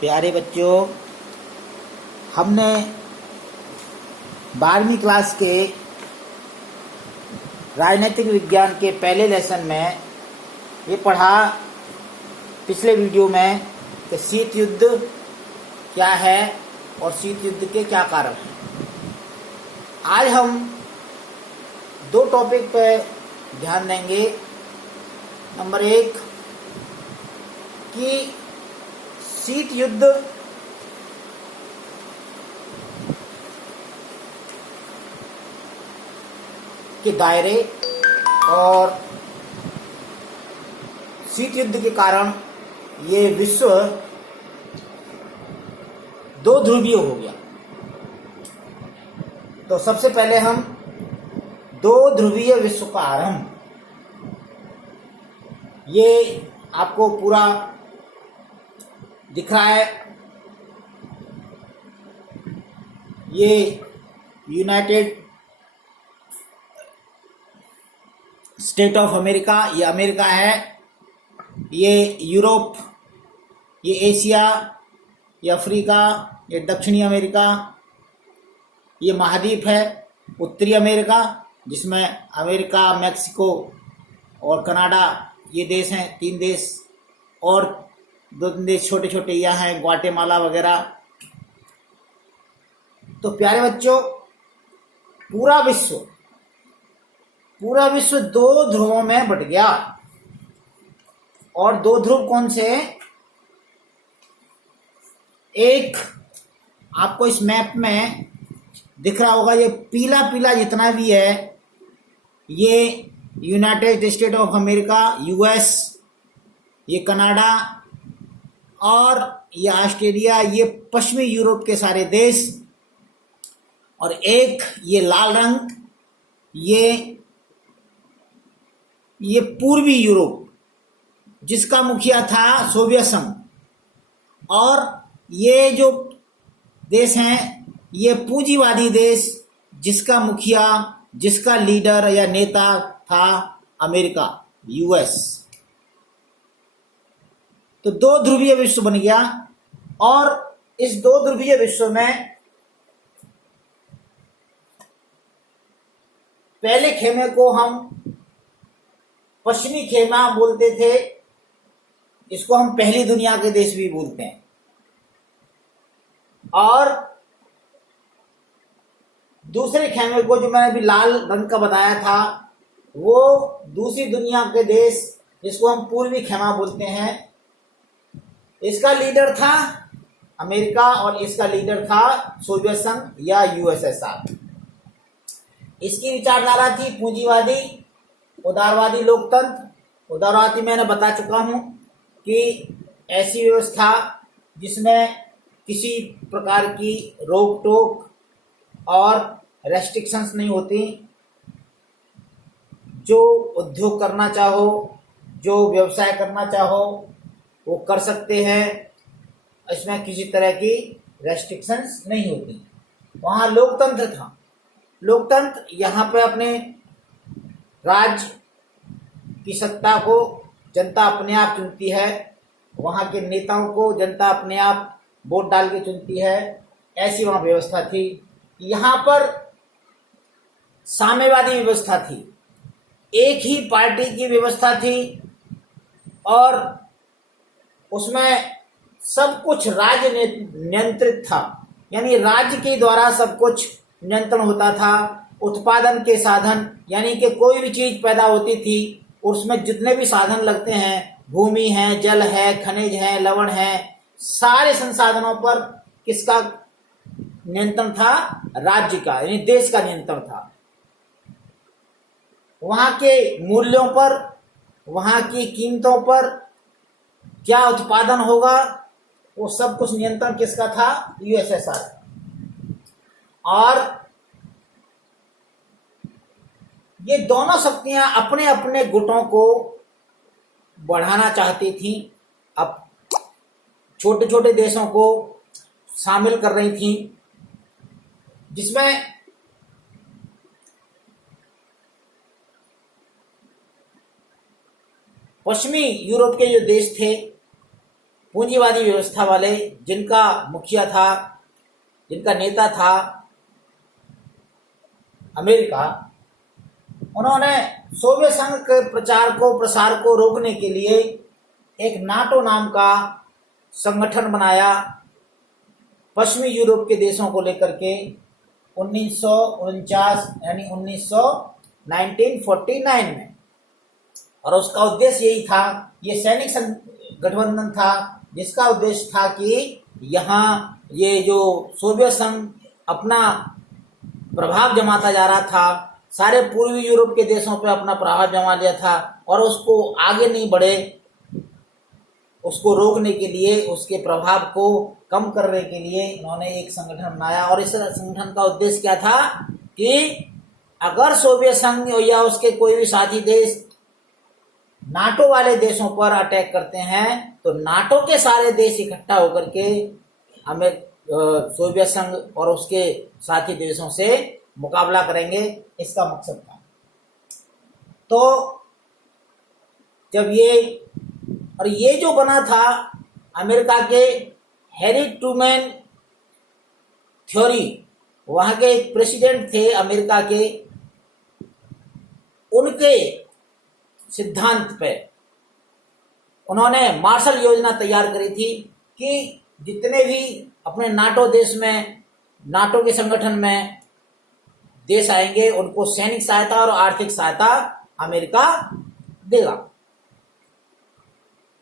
प्यारे बच्चों, हमने 12वीं क्लास के राजनीतिक विज्ञान के पहले लेसन में ये पढ़ा पिछले वीडियो में कि शीत युद्ध क्या है और शीत युद्ध के क्या कारण हैं। आज हम दो टॉपिक पर ध्यान देंगे। नंबर 1 कि शीत युद्ध के दायरे और शीत युद्ध के कारण ये विश्व दो ध्रुवीय हो गया। तो सबसे पहले हम दो ध्रुवीय विश्व का आरंभ, ये आपको पूरा दिख रहा है। ये यूनाइटेड स्टेट ऑफ अमेरिका, ये अमेरिका है। ये यूरोप, ये एशिया, ये अफ्रीका, ये दक्षिणी अमेरिका, ये महाद्वीप है। उत्तरी अमेरिका जिसमें अमेरिका, मैक्सिको और कनाडा ये देश हैं, 3 देश, और 2 देश छोटे छोटे यहाँ हैं, ग्वाटेमाला वगैरह। तो प्यारे बच्चों, पूरा विश्व दो ध्रुवों में बट गया। और दो ध्रुव कौन से? एक आपको इस मैप में दिख रहा होगा, ये पीला पीला जितना भी है ये United state of America, US, ये कनाडा और ये ऑस्ट्रेलिया, ये पश्चिमी यूरोप के सारे देश। और एक ये लाल रंग, ये पूर्वी यूरोप जिसका मुखिया था सोवियत संघ। और ये जो देश हैं ये पूंजीवादी देश जिसका मुखिया, जिसका लीडर या नेता था अमेरिका, यूएस। तो दो ध्रुवीय विश्व बन गया। और इस दो ध्रुवीय विश्व में पहले खेमे को हम पश्चिमी खेमा बोलते थे, इसको हम पहली दुनिया के देश भी बोलते हैं। और दूसरे खेमे को जो मैंने अभी लाल रंग का बताया था, वो दूसरी दुनिया के देश जिसको हम पूर्वी खेमा बोलते हैं। इसका लीडर था अमेरिका और इसका लीडर था सोवियत संघ या यूएसएसआर। इसकी विचारधारा थी पूंजीवादी, उदारवादी लोकतंत्र। उदारवादी मैंने बता चुका हूं कि ऐसी व्यवस्था जिसमें किसी प्रकार की रोक टोक और रेस्ट्रिक्शंस नहीं होती। जो उद्योग करना चाहो, जो व्यवसाय करना चाहो वो कर सकते हैं, इसमें किसी तरह की रेस्ट्रिक्शंस नहीं होती। वहाँ लोकतंत्र था। लोकतंत्र यहाँ पे अपने राज्य की सत्ता को जनता अपने आप चुनती है, वहाँ के नेताओं को जनता अपने आप वोट डाल के चुनती है, ऐसी वहाँ व्यवस्था थी। यहाँ पर साम्यवादी व्यवस्था थी, एक ही पार्टी की व्यवस्था थी और उसमें सब कुछ राज्य नियंत्रित था, यानी राज्य के द्वारा सब कुछ नियंत्रण होता था। उत्पादन के साधन, यानी कि कोई भी चीज पैदा होती थी उसमें जितने भी साधन लगते हैं, भूमि है, जल है, खनिज है, लवण है, सारे संसाधनों पर किसका नियंत्रण था? राज्य का, यानी देश का नियंत्रण था। वहां के मूल्यों पर, वहां की कीमतों पर क्या उत्पादन होगा, वो सब कुछ नियंत्रण किसका था? यूएसएसआर। और ये दोनों शक्तियां अपने अपने गुटों को बढ़ाना चाहती थी, अब छोटे छोटे देशों को शामिल कर रही थी, जिसमें पश्चिमी यूरोप के जो देश थे पूंजीवादी व्यवस्था वाले, जिनका मुखिया था, जिनका नेता था अमेरिका, उन्होंने सोवियत संघ के प्रसार को रोकने के लिए एक नाटो नाम का संगठन बनाया पश्चिमी यूरोप के देशों को लेकर के 1949 यानी 1949 में। और उसका उद्देश्य यही था, ये सैनिक गठबंधन था जिसका उद्देश्य था कि यहाँ ये जो सोवियत संघ अपना प्रभाव जमाता जा रहा था, सारे पूर्वी यूरोप के देशों पे अपना प्रभाव जमा लिया था, और उसको आगे नहीं बढ़े, उसको रोकने के लिए, उसके प्रभाव को कम करने के लिए इन्होंने एक संगठन बनाया। और इस संगठन का उद्देश्य क्या था कि अगर सोवियत संघ या उसके कोई भी साथी देश नाटो वाले देशों पर अटैक करते हैं तो नाटो के सारे देश इकट्ठा होकर के हमें सोवियत संघ और उसके साथी देशों से मुकाबला करेंगे, इसका मकसद था। तो जब ये जो बना था अमेरिका के हैरी ट्रूमैन थ्योरी, वहां के एक प्रेसिडेंट थे अमेरिका के, उनके सिद्धांत पे उन्होंने मार्शल योजना तैयार करी थी कि जितने भी अपने नाटो देश में, नाटो के संगठन में देश आएंगे उनको सैनिक सहायता और आर्थिक सहायता अमेरिका देगा।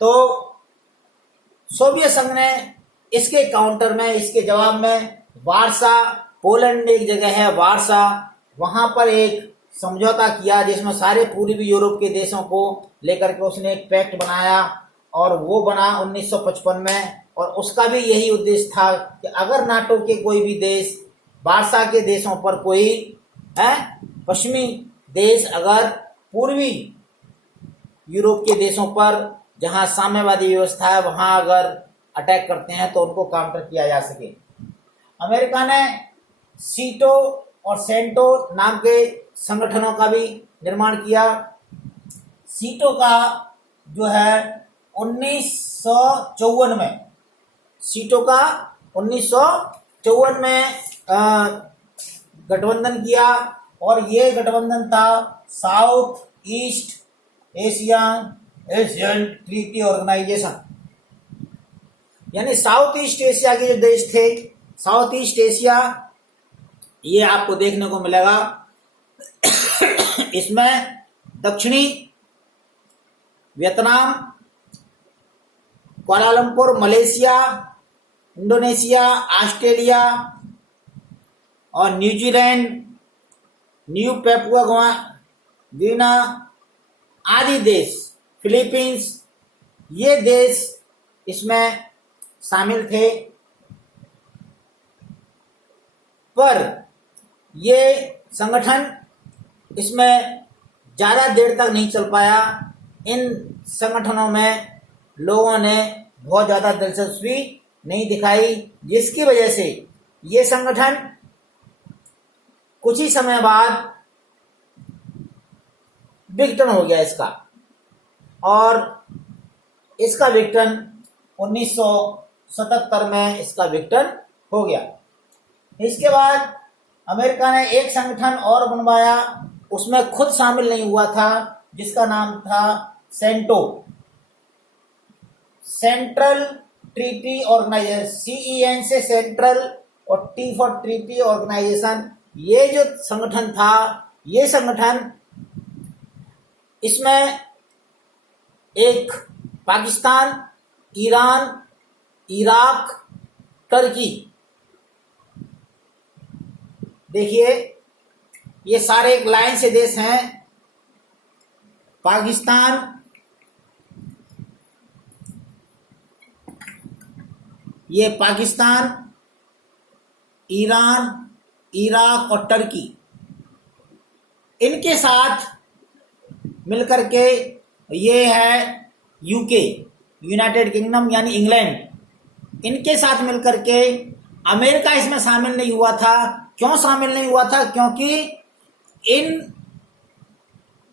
तो सोवियत संघ ने इसके काउंटर में, इसके जवाब में वार्सा, पोलैंड एक जगह है वार्सा, वहां पर एक समझौता किया जिसमें सारे पूर्वी यूरोप के देशों को लेकर के उसने एक पैक्ट बनाया, और वो बना 1955 में। और उसका भी यही उद्देश्य था कि अगर नाटो के कोई भी देश, वार्सा के देशों पर कोई पश्चिमी देश अगर पूर्वी यूरोप के देशों पर जहां साम्यवादी व्यवस्था है वहां अगर अटैक करते हैं तो उनको काउंटर किया जा सके। अमेरिका ने सीटो और सेंटो नाम के संगठनों का भी निर्माण किया। सीटो का जो है 1954 में, सीटो का 1954 में गठबंधन किया, और ये गठबंधन था South East Asian Treaty Organization, यानी साउथ ईस्ट एशिया के जो देश थे, साउथ ईस्ट एशिया, ये आपको देखने को मिलेगा। इसमें दक्षिणी Vietnam, Kuala Lumpur, Malaysia, Indonesia, Australia और न्यूजीलैंड, न्यू पेपुआ गिनी आदि देश, फिलीपींस, ये देश इसमें शामिल थे। पर ये संगठन इसमें ज़्यादा देर तक नहीं चल पाया। इन संगठनों में लोगों ने बहुत ज़्यादा दिलचस्पी नहीं दिखाई, जिसकी वजह से ये संगठन कुछ ही समय बाद विघटन हो गया इसका, और इसका विघटन 1977 में इसका विघटन हो गया। इसके बाद अमेरिका ने एक संगठन और बनवाया, उसमें खुद शामिल नहीं हुआ था, जिसका नाम था CENTO, Central Treaty Organization, CEN से सेंट्रल और T फॉर ट्रीटी ऑर्गेनाइजेशन। ये जो संगठन था, ये संगठन, इसमें एक पाकिस्तान, ईरान, इराक, टर्की, देखिए ये सारे एक लाइन से देश हैं। पाकिस्तान, ये पाकिस्तान, ईरान, इराक और टर्की, इनके साथ मिलकर के ये है यूके, यूनाइटेड किंगडम यानी इंग्लैंड, इनके साथ मिलकर के अमेरिका इसमें शामिल नहीं हुआ था। क्यों शामिल नहीं हुआ था? क्योंकि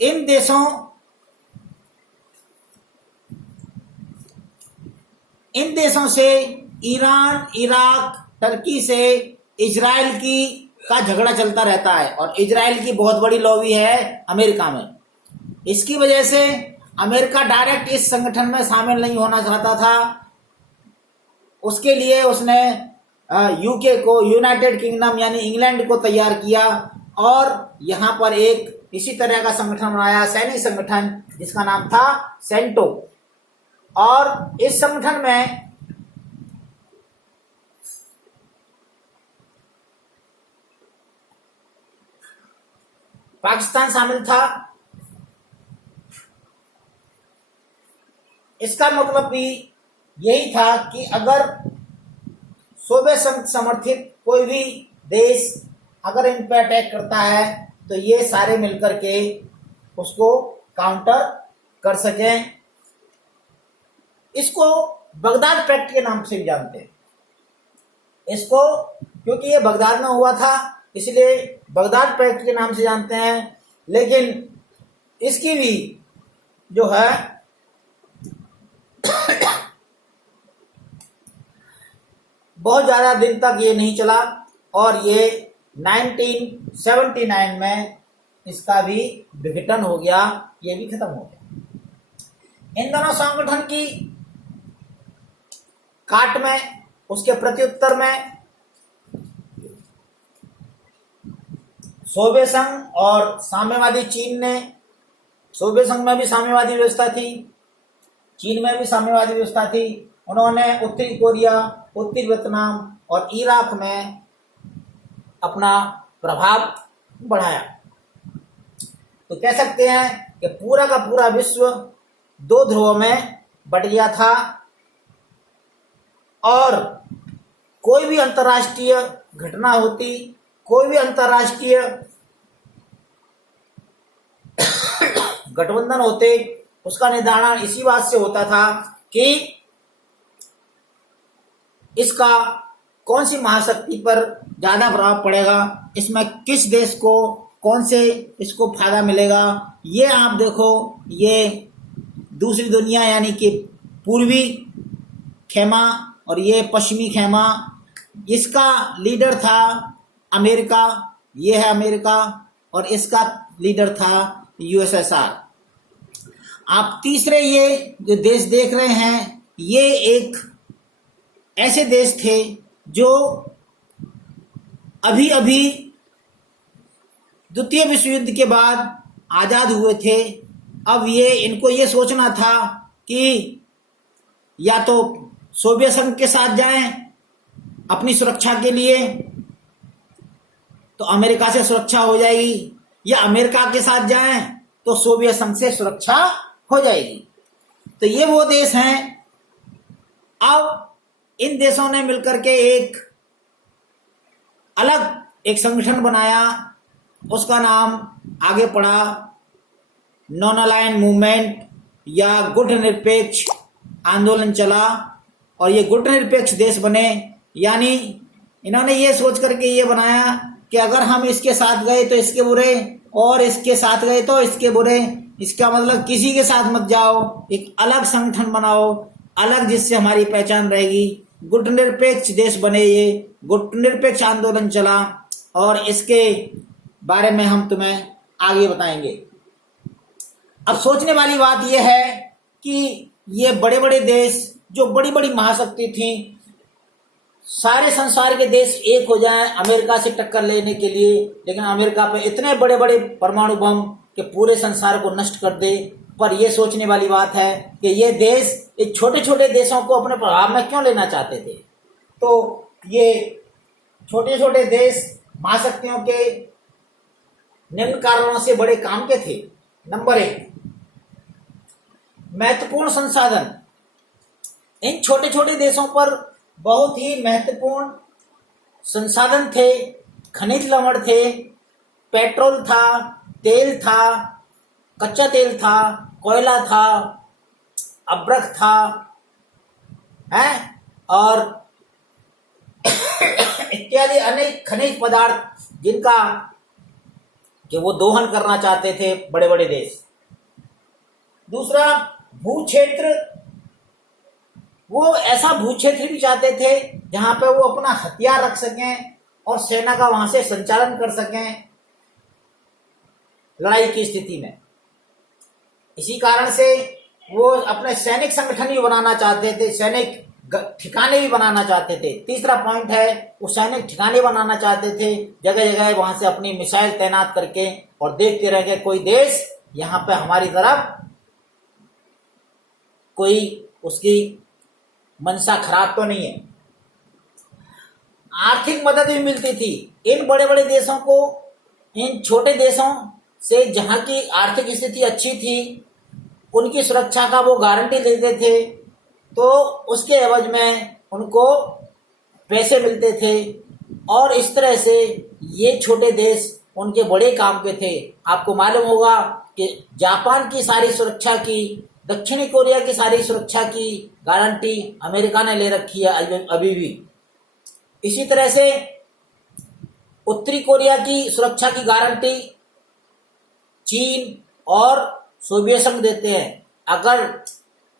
इन देशों इन देशों से ईरान, इराक, टर्की से इजराइल की का झगड़ा चलता रहता है और इजराइल की बहुत बड़ी लॉबी है अमेरिका में। इसकी वजह से अमेरिका डायरेक्ट इस संगठन में शामिल नहीं होना चाहता था। उसके लिए उसने यूके को, यूनाइटेड किंगडम यानी इंग्लैंड को तैयार किया और यहां पर एक इसी तरह का संगठन बनाया, सैनिक संगठन, जिसका नाम था सेंटो। और इस संगठन में पाकिस्तान शामिल था। इसका मतलब भी यही था कि अगर सोवियत संघ समर्थित कोई भी देश अगर इन पर अटैक करता है तो ये सारे मिलकर के उसको काउंटर कर सकें। इसको बगदाद पैक्ट के नाम से भी जानते हैं इसको, क्योंकि ये बगदाद में हुआ था इसलिए बगदाद पैक्ट के नाम से जानते हैं। लेकिन इसकी भी जो है बहुत ज्यादा दिन तक ये नहीं चला और ये 1979 में इसका भी विघटन हो गया, ये भी खत्म हो गया। इन दोनों संगठन की काट में, उसके प्रत्युत्तर में सोवियत संघ और साम्यवादी चीन ने, सोवियत संघ में भी साम्यवादी व्यवस्था थी, चीन में भी साम्यवादी व्यवस्था थी, उन्होंने उत्तरी कोरिया, उत्तरी वियतनाम और इराक में अपना प्रभाव बढ़ाया। तो कह सकते हैं कि पूरा का पूरा विश्व दो ध्रुवों में बट गया था और कोई भी अंतर्राष्ट्रीय घटना होती, कोई भी अंतर्राष्ट्रीय गठबंधन होते, उसका निर्धारण इसी बात से होता था कि इसका कौन सी महाशक्ति पर ज्यादा प्रभाव पड़ेगा, इसमें किस देश को कौन से इसको फायदा मिलेगा। ये आप देखो, ये दूसरी दुनिया यानी कि पूर्वी खेमा और ये पश्चिमी खेमा, इसका लीडर था अमेरिका, ये है अमेरिका, और इसका लीडर था यूएसएसआर। आप तीसरे ये जो देश देख रहे हैं, ये एक ऐसे देश थे जो अभी अभी द्वितीय विश्व युद्ध के बाद आजाद हुए थे। अब ये इनको ये सोचना था कि या तो सोवियत संघ के साथ जाएं अपनी सुरक्षा के लिए तो अमेरिका से सुरक्षा हो जाएगी, या अमेरिका के साथ जाएं तो सोवियत संघ से सुरक्षा हो जाएगी। तो ये वो देश हैं। अब इन देशों ने मिलकर के एक अलग एक संगठन बनाया, उसका नाम आगे पड़ा नॉन अलाइंड मूवमेंट या गुट निरपेक्ष आंदोलन चला, और ये गुट निरपेक्ष देश बने। यानी इन्होंने ये सोच करके ये बनाया कि अगर हम इसके साथ गए तो इसके बुरे और इसके साथ गए तो इसके बुरे, इसका मतलब किसी के साथ मत जाओ, एक अलग संगठन बनाओ, अलग, जिससे हमारी पहचान रहेगी। गुट निरपेक्ष देश बने, ये गुट निरपेक्ष आंदोलन चला और इसके बारे में हम तुम्हें आगे बताएंगे। अब सोचने वाली बात यह है कि ये बड़े बड़े देश जो बड़ी बड़ी महाशक्ति थी, सारे संसार के देश एक हो जाएं अमेरिका से टक्कर लेने के लिए, लेकिन अमेरिका पे इतने बड़े बड़े परमाणु बम के पूरे संसार को नष्ट कर दे। पर यह सोचने वाली बात है कि ये देश एक छोटे छोटे देशों को अपने प्रभाव में क्यों लेना चाहते थे। तो ये छोटे छोटे देश महाशक्तियों के निम्न कारणों से बड़े काम के थे। नंबर 1, महत्वपूर्ण संसाधन। इन छोटे छोटे देशों पर बहुत ही महत्वपूर्ण संसाधन थे, खनिज लवण थे, पेट्रोल था, तेल था, कच्चा तेल था, कोयला था, अब्रक था, है, और इत्यादि अनेक खनिज पदार्थ जिनका कि वो दोहन करना चाहते थे बड़े बड़े देश। दूसरा, भू वो ऐसा भूक्षेत्र भी चाहते थे जहां पे वो अपना हथियार रख सकें और सेना का वहां से संचालन कर सकें लड़ाई की स्थिति में। इसी कारण से वो अपने सैनिक संगठन भी बनाना चाहते थे, सैनिक ठिकाने भी बनाना चाहते थे। तीसरा पॉइंट है, वो सैनिक ठिकाने बनाना चाहते थे, जगह जगह वहां से अपनी मिसाइल तैनात करके, और देखते रह गए कोई देश यहाँ पे हमारी तरफ कोई उसकी मंशा खराब तो नहीं है। आर्थिक मदद भी मिलती थी इन बड़े बड़े देशों को, इन छोटे देशों से जहां की आर्थिक स्थिति अच्छी थी, उनकी सुरक्षा का वो गारंटी देते थे, तो उसके एवज में उनको पैसे मिलते थे, और इस तरह से ये छोटे देश उनके बड़े काम के थे। आपको मालूम होगा कि जापान की सारी सुरक्षा की, दक्षिणी कोरिया की सारी सुरक्षा की गारंटी अमेरिका ने ले रखी है अभी भी। इसी तरह से उत्तरी कोरिया की सुरक्षा की गारंटी चीन और सोवियत संघ देते हैं। अगर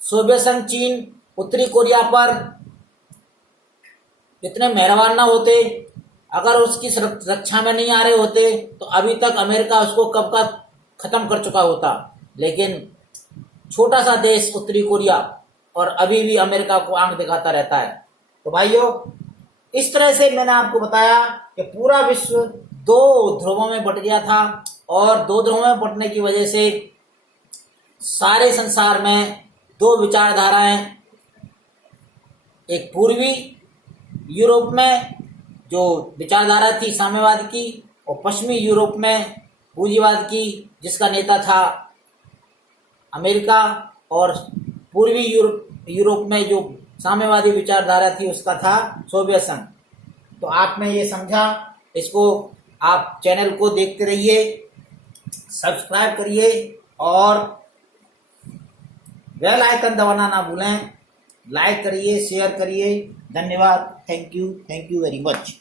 सोवियत संघ चीन उत्तरी कोरिया पर इतने मेहरबान ना होते, अगर उसकी रक्षा में नहीं आ रहे होते, तो अभी तक अमेरिका उसको कब का खत्म कर चुका होता। लेकिन छोटा सा देश उत्तरी कोरिया, और अभी भी अमेरिका को आंख दिखाता रहता है। तो भाइयों, इस तरह से मैंने आपको बताया कि पूरा विश्व दो ध्रुवों में बट गया था, और दो ध्रुवों में बटने की वजह से सारे संसार में दो विचारधाराएं, एक पूर्वी यूरोप में जो विचारधारा थी साम्यवाद की, और पश्चिमी यूरोप में पूंजीवाद की, जिसका नेता था अमेरिका, और पूर्वी यूरोप में जो साम्यवादी विचारधारा थी उसका था सोवियत संघ। तो आपने ये समझा, इसको आप चैनल को देखते रहिए, सब्सक्राइब करिए और बेल आइकन दबाना ना भूलें। लाइक करिए, शेयर करिए। धन्यवाद। Thank you very much.